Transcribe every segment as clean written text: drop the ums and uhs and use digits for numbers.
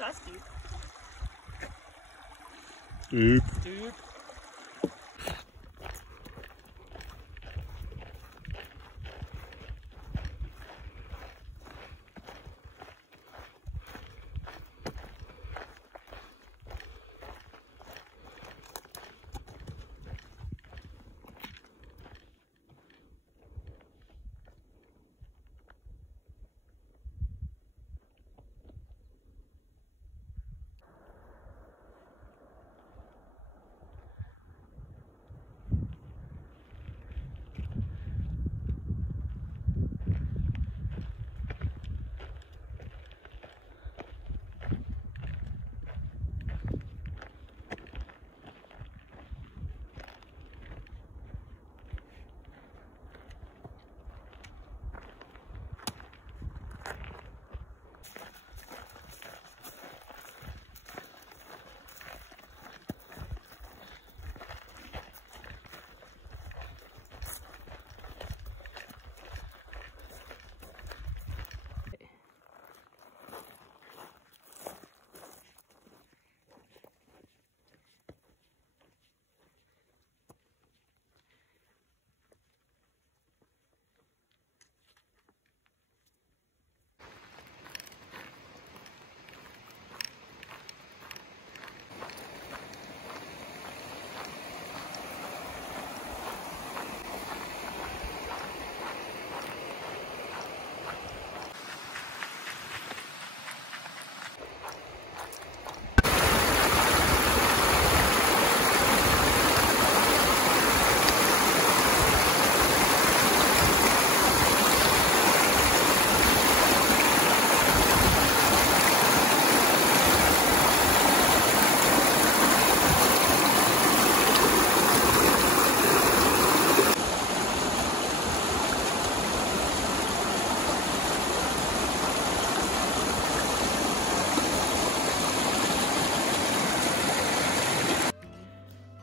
That's deep. Deep. Deep.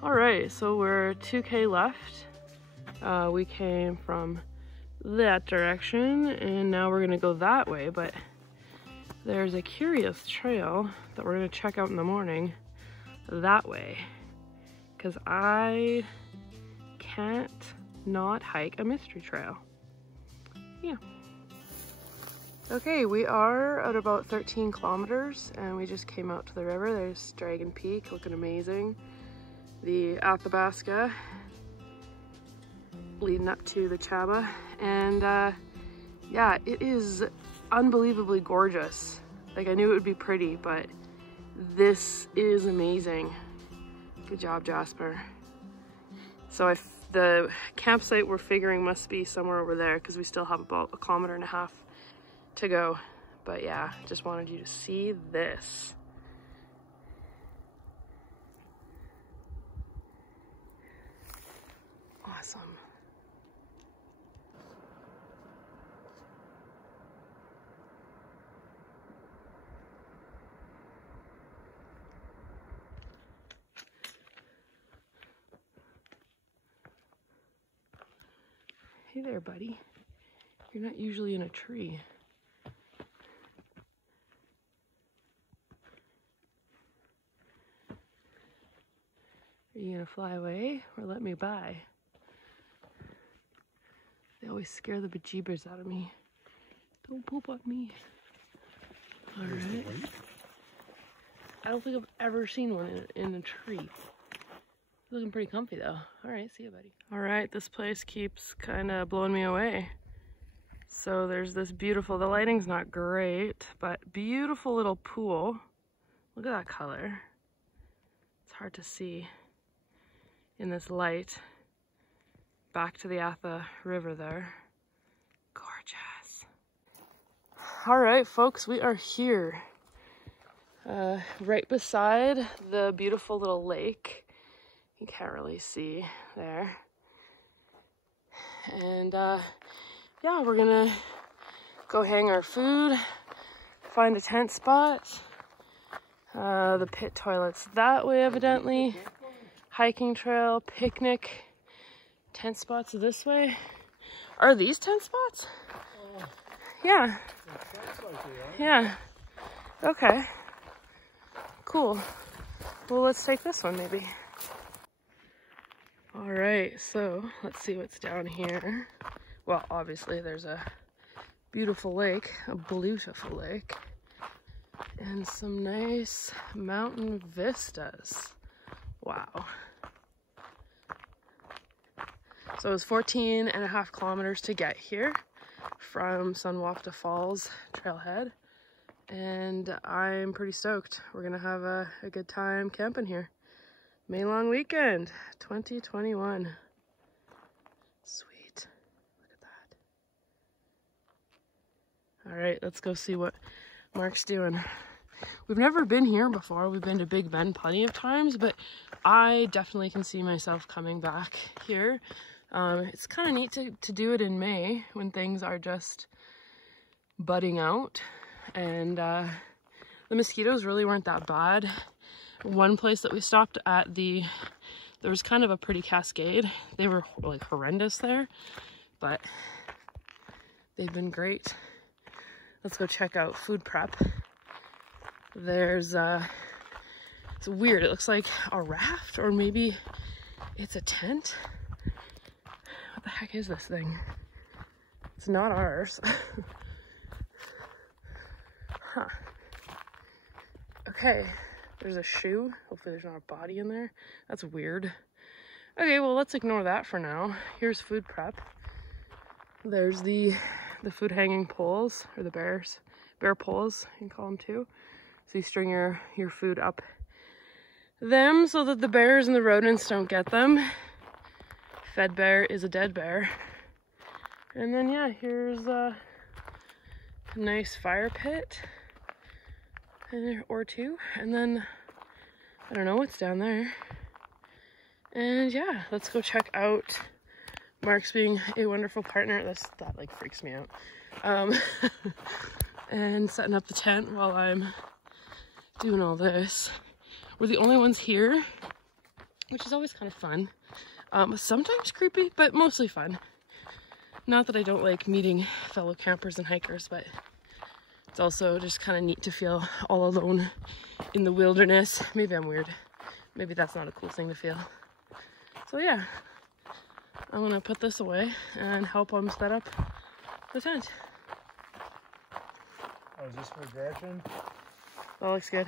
Alright, so we're 2K left. We came from that direction and now we're gonna go that way, but there's a curious trail that we're gonna check out in the morning that way, because I can't not hike a mystery trail. Yeah. Okay, we are at about 13 kilometers and we just came out to the river. There's Dragon Peak looking amazing. The Athabasca leading up to the Chaba, and yeah, it is unbelievably gorgeous. Like, I knew it would be pretty, but this is amazing. Good job, Jasper. So the campsite we're figuring must be somewhere over there because we still have about 1.5 kilometers to go. But yeah, just wanted you to see this. Awesome. Hey there, buddy. You're not usually in a tree. Are you gonna fly away or let me by? They always scare the bejeebers out of me. Don't poop on me. Alright. I don't think I've ever seen one in a tree. Looking pretty comfy though. Alright, see you, buddy. Alright, this place keeps kind of blowing me away. So there's this beautiful, the lighting's not great, but beautiful little pool. Look at that color. It's hard to see in this light. Back to the Athabasca River there. Gorgeous. Alright folks, we are here. Right beside the beautiful little lake. You can't really see there. And yeah, we're gonna go hang our food, find a tent spot. The pit toilet's that way evidently. Hiking trail, picnic, tent spots this way. Are these tent spots? Yeah. Yeah. Okay. cool. Well, let's take this one maybe. All right, so let's see what's down here. Well, obviously there's a beautiful lake, a beautiful lake, and some nice mountain vistas. Wow. So it was 14.5 kilometers to get here from Sunwapta Falls trailhead, and I'm pretty stoked. We're gonna have a good time camping here. May long weekend 2021. Sweet. Look at that. All right, let's go see what Mark's doing. We've never been here before. We've been to Big Bend plenty of times, but I definitely can see myself coming back here. It's kind of neat to do it in May when things are just budding out, and the mosquitoes really weren't that bad. One place that we stopped at, there was kind of a pretty cascade. They were like horrendous there, but they've been great. Let's go check out food prep. There's it's weird, it looks like a raft, or maybe it's a tent. What the heck is this thing? It's not ours. Huh. Okay, there's a shoe. Hopefully there's not a body in there. That's weird. Okay, well, let's ignore that for now. Here's food prep. There's the food hanging poles, or the bear poles, you can call them too. So you string your food up them so that the bears and the rodents don't get them. Fed bear is a dead bear. And then, yeah, here's a nice fire pit or two. And then, I don't know what's down there. And yeah, let's go check out Mark's being a wonderful partner. That like freaks me out. And setting up the tent while I'm doing all this. We're the only ones here, which is always kind of fun. Sometimes creepy, but mostly fun. Not that I don't like meeting fellow campers and hikers, but it's also just kind of neat to feel all alone in the wilderness. Maybe I'm weird. Maybe that's not a cool thing to feel. So yeah, I'm gonna put this away and help them set up the tent. Oh, is this for direction? That looks good.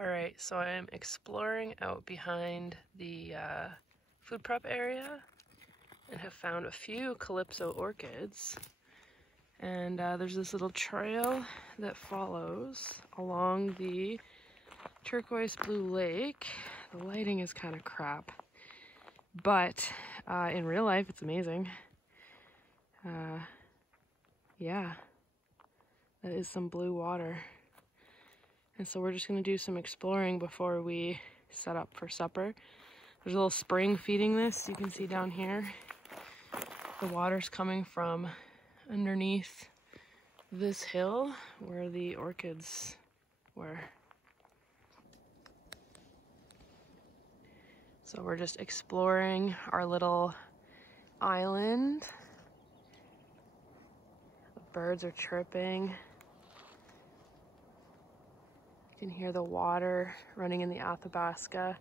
Alright, so I'm exploring out behind the food prep area and have found a few calypso orchids. And there's this little trail that follows along the turquoise blue lake. The lighting is kind of crap, but in real life it's amazing. Yeah, that is some blue water. And so we're just gonna do some exploring before we set up for supper. There's a little spring feeding this. You can see down here. The water's coming from underneath this hill where the orchids were. So we're just exploring our little island. The birds are chirping. You can hear the water running in the Athabasca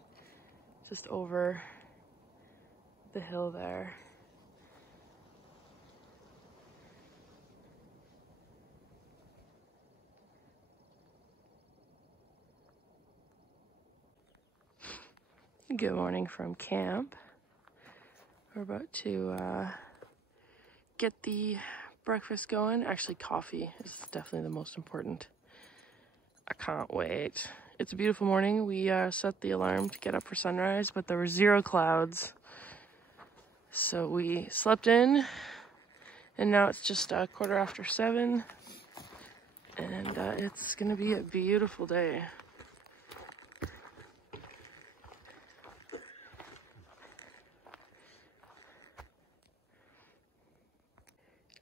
just over the hill there. Good morning from camp. We're about to get the breakfast going. Actually, coffee is definitely the most important. I can't wait. It's a beautiful morning. We set the alarm to get up for sunrise, but there were 0 clouds. So we slept in, and now it's just 7:15, and it's gonna be a beautiful day.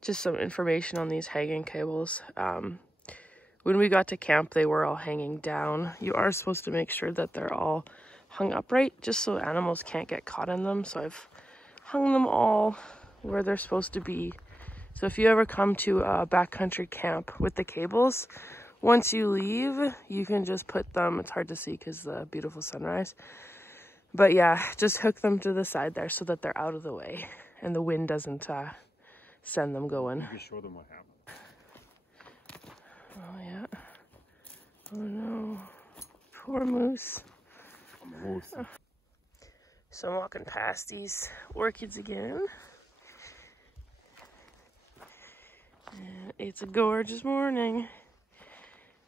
just some information on these hanging cables. When we got to camp, they were all hanging down. You are supposed to make sure that they're all hung upright, just so animals can't get caught in them. So I've hung them all where they're supposed to be. So if you ever come to a backcountry camp with the cables, once you leave, you can just put them, it's hard to see because the beautiful sunrise. But yeah, just hook them to the side there so that they're out of the way and the wind doesn't send them going. You can show them what happened. Oh yeah. Oh no. Poor moose. So I'm walking past these orchids again. And it's a gorgeous morning.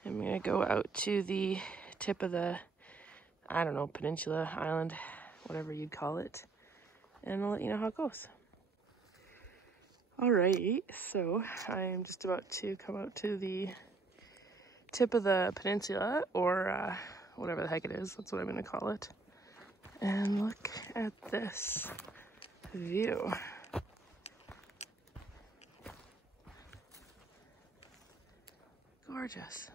I'm gonna go out to the tip of the, I don't know, peninsula, island, whatever you'd call it. And I'll let you know how it goes. Alright, so I'm just about to come out to the tip of the peninsula, or whatever the heck it is, that's what I'm gonna call it. And look at this view. Gorgeous.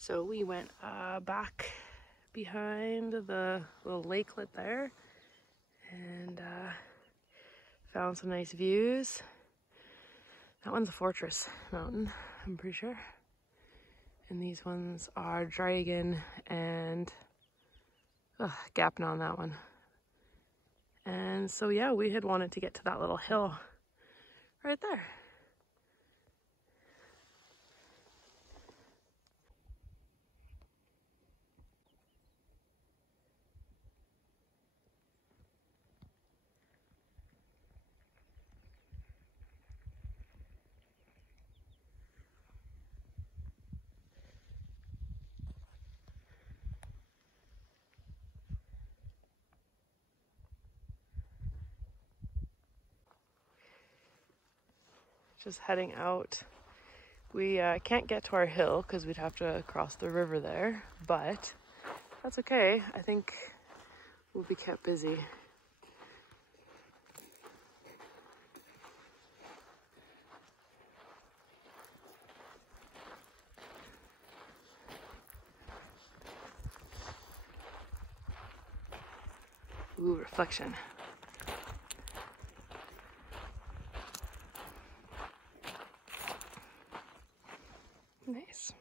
So we went back behind the little lakelet there and found some nice views. That one's a fortress mountain, I'm pretty sure. And these ones are Dragon and Gapna on that one. And so yeah, we had wanted to get to that little hill right there. Just heading out. We can't get to our hill because we'd have to cross the river there, but that's okay. I think we'll be kept busy. Ooh, reflection. Nice.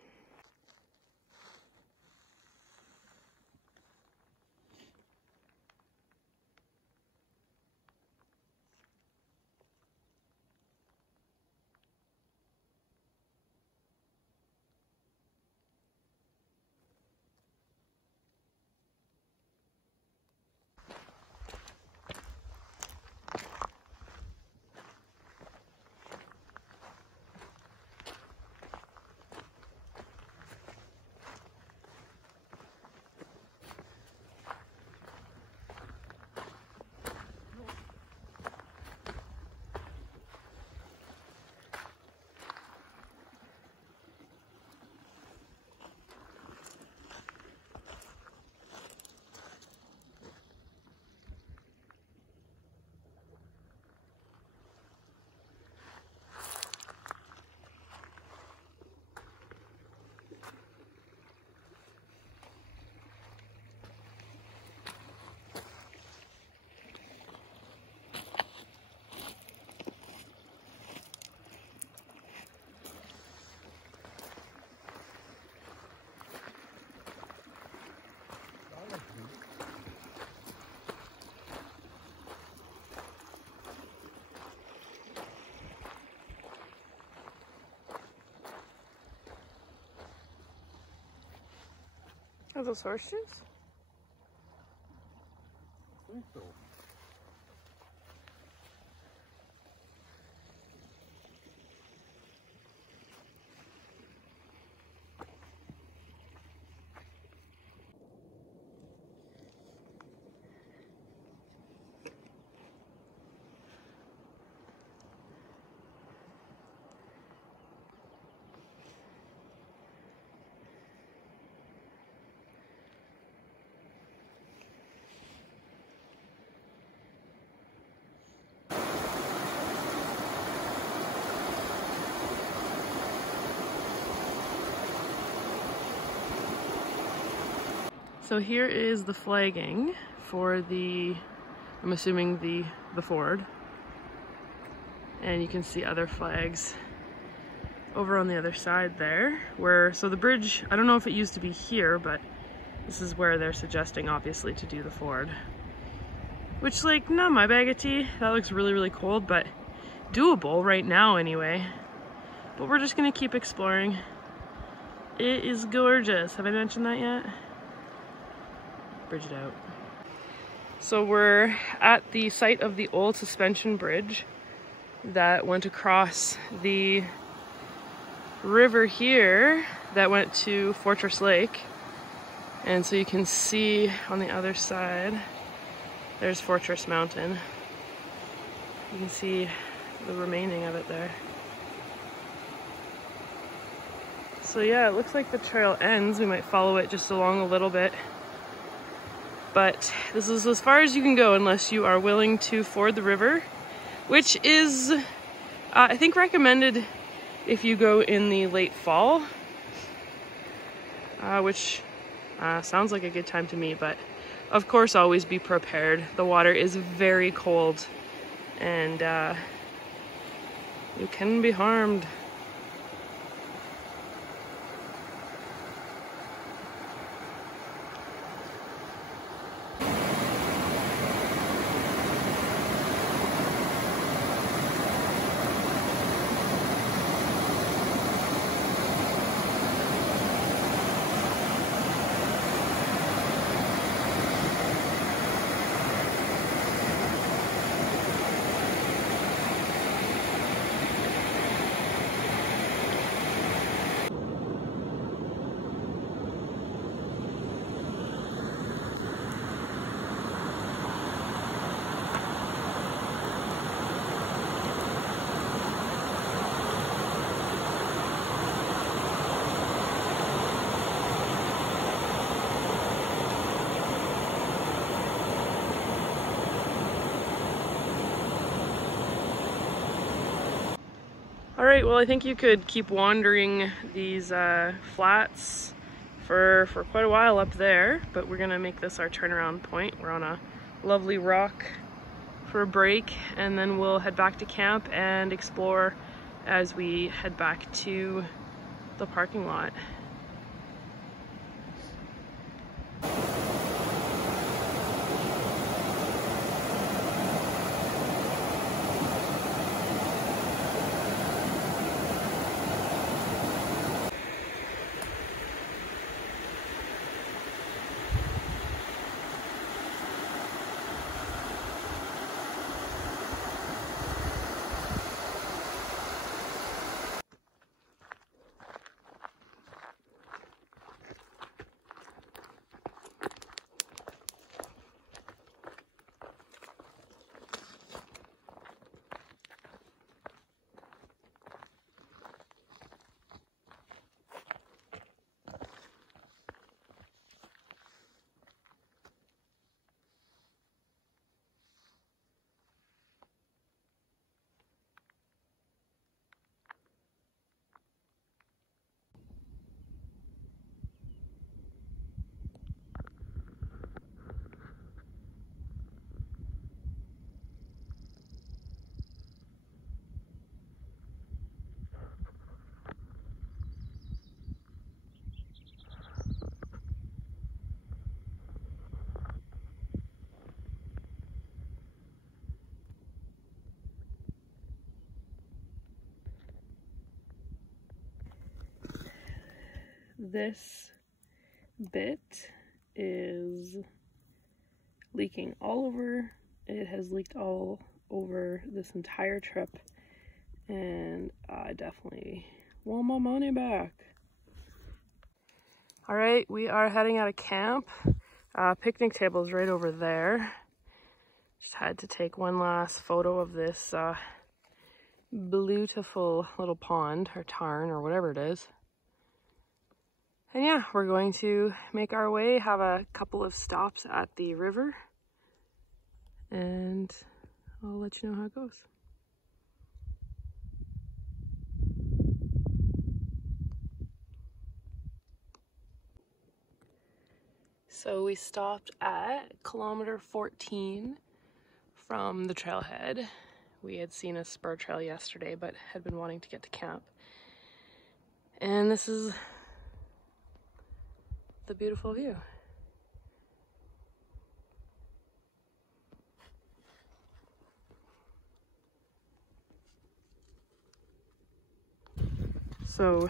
Are those horseshoes? I think so. So here is the flagging for the, I'm assuming the ford. And you can see other flags over on the other side there, where, so the bridge, I don't know if it used to be here, but this is where they're suggesting, obviously, to do the ford. Which, like, not my bag of tea. That looks really, really cold, but doable right now anyway. But we're just gonna keep exploring. It is gorgeous. Have I mentioned that yet? Bridge it out. So we're at the site of the old suspension bridge that went across the river here that went to Fortress Lake. And so you can see on the other side, there's Fortress Mountain. You can see the remaining of it there. So yeah, it looks like the trail ends. We might follow it just along a little bit. But this is as far as you can go unless you are willing to ford the river, which is, I think, recommended if you go in the late fall, which sounds like a good time to me, but of course always be prepared. The water is very cold and you can be harmed. Alright, well I think you could keep wandering these flats for quite a while up there, but we're gonna make this our turnaround point. We're on a lovely rock for a break, and then we'll head back to camp and explore as we head back to the parking lot. This bit is leaking all over. It has leaked all over this entire trip, and I definitely want my money back. All right, we are heading out of camp. Picnic table is right over there. Just had to take one last photo of this beautiful little pond or tarn or whatever it is. And yeah, we're going to make our way, have a couple of stops at the river, and I'll let you know how it goes. So we stopped at kilometer 14 from the trailhead. We had seen a spur trail yesterday, but had been wanting to get to camp. And this is the beautiful view. So,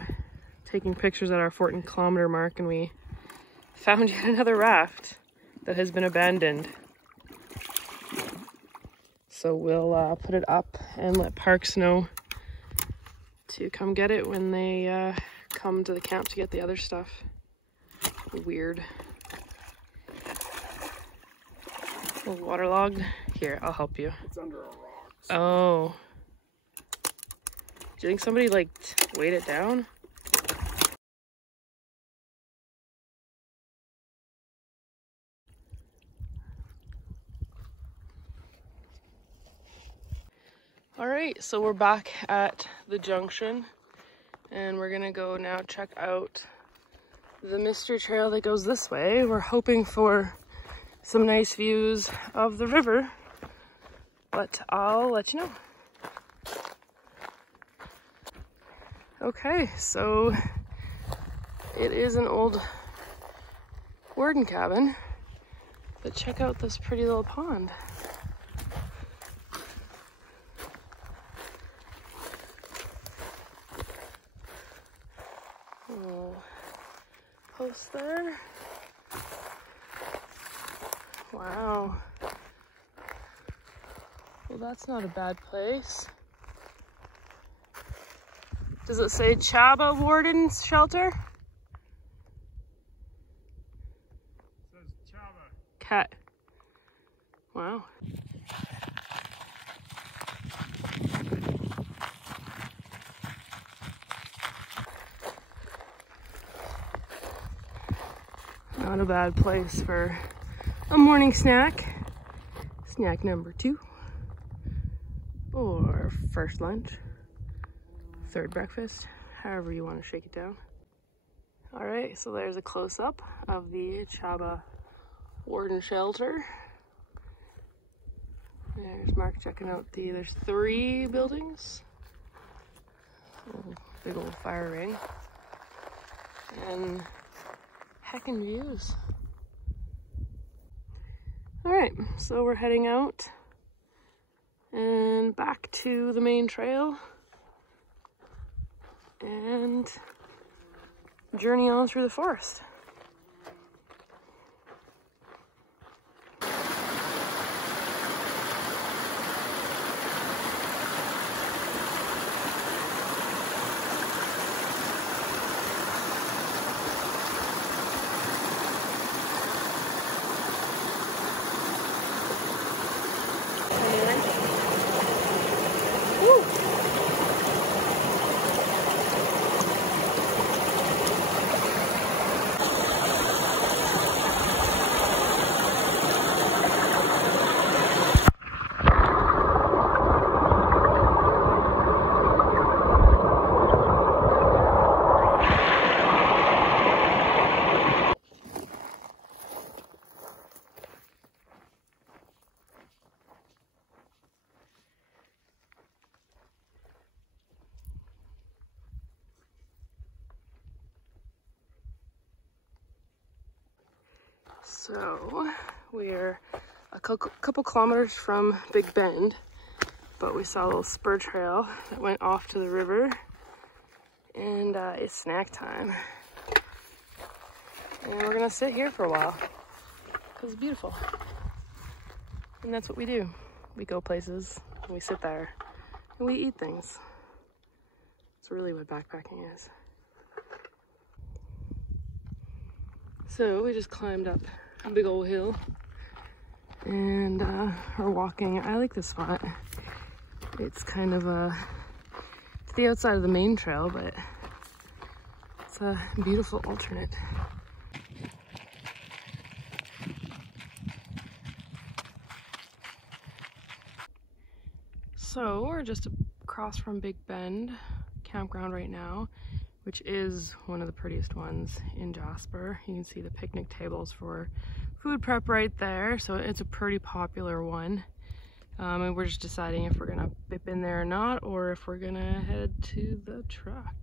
taking pictures at our 14-kilometer mark, and we found yet another raft that has been abandoned. So we'll put it up and let Parks know to come get it when they come to the camp to get the other stuff. Weird. A little waterlogged. Here, I'll help you. It's under a rock. Oh. Do you think somebody like weighed it down? All right, so we're back at the junction, and we're gonna go now check out the mystery trail that goes this way. We're hoping for some nice views of the river, but I'll let you know. Okay, so it is an old warden cabin, but check out this pretty little pond. Little post there. Wow. Well, that's not a bad place. Does it say Chaba Warden's Shelter? It says Chaba. Cat. Wow. Not a bad place for a morning snack. Snack number 2. Or first lunch. Third breakfast. However you want to shake it down. Alright, so there's a close-up of the Chaba Warden Shelter. There's Mark checking out there's 3 buildings. Big old fire ring. And heckin' views. Alright, so we're heading out and back to the main trail and journey on through the forest. So we're a couple kilometers from Big Bend, but we saw a little spur trail that went off to the river, and it's snack time. And we're gonna sit here for a while because it's beautiful. And that's what we do. We go places, and we sit there, and we eat things. It's really what backpacking is. So we just climbed up a big old hill and are walking. I like this spot. It's kind of it's the outside of the main trail, but it's a beautiful alternate. So we're just across from Big Bend campground right now, which is one of the prettiest ones in Jasper. You can see the picnic tables for food prep right there, so it's a pretty popular one. And we're just deciding if we're gonna bip in there or not, or if we're gonna head to the truck.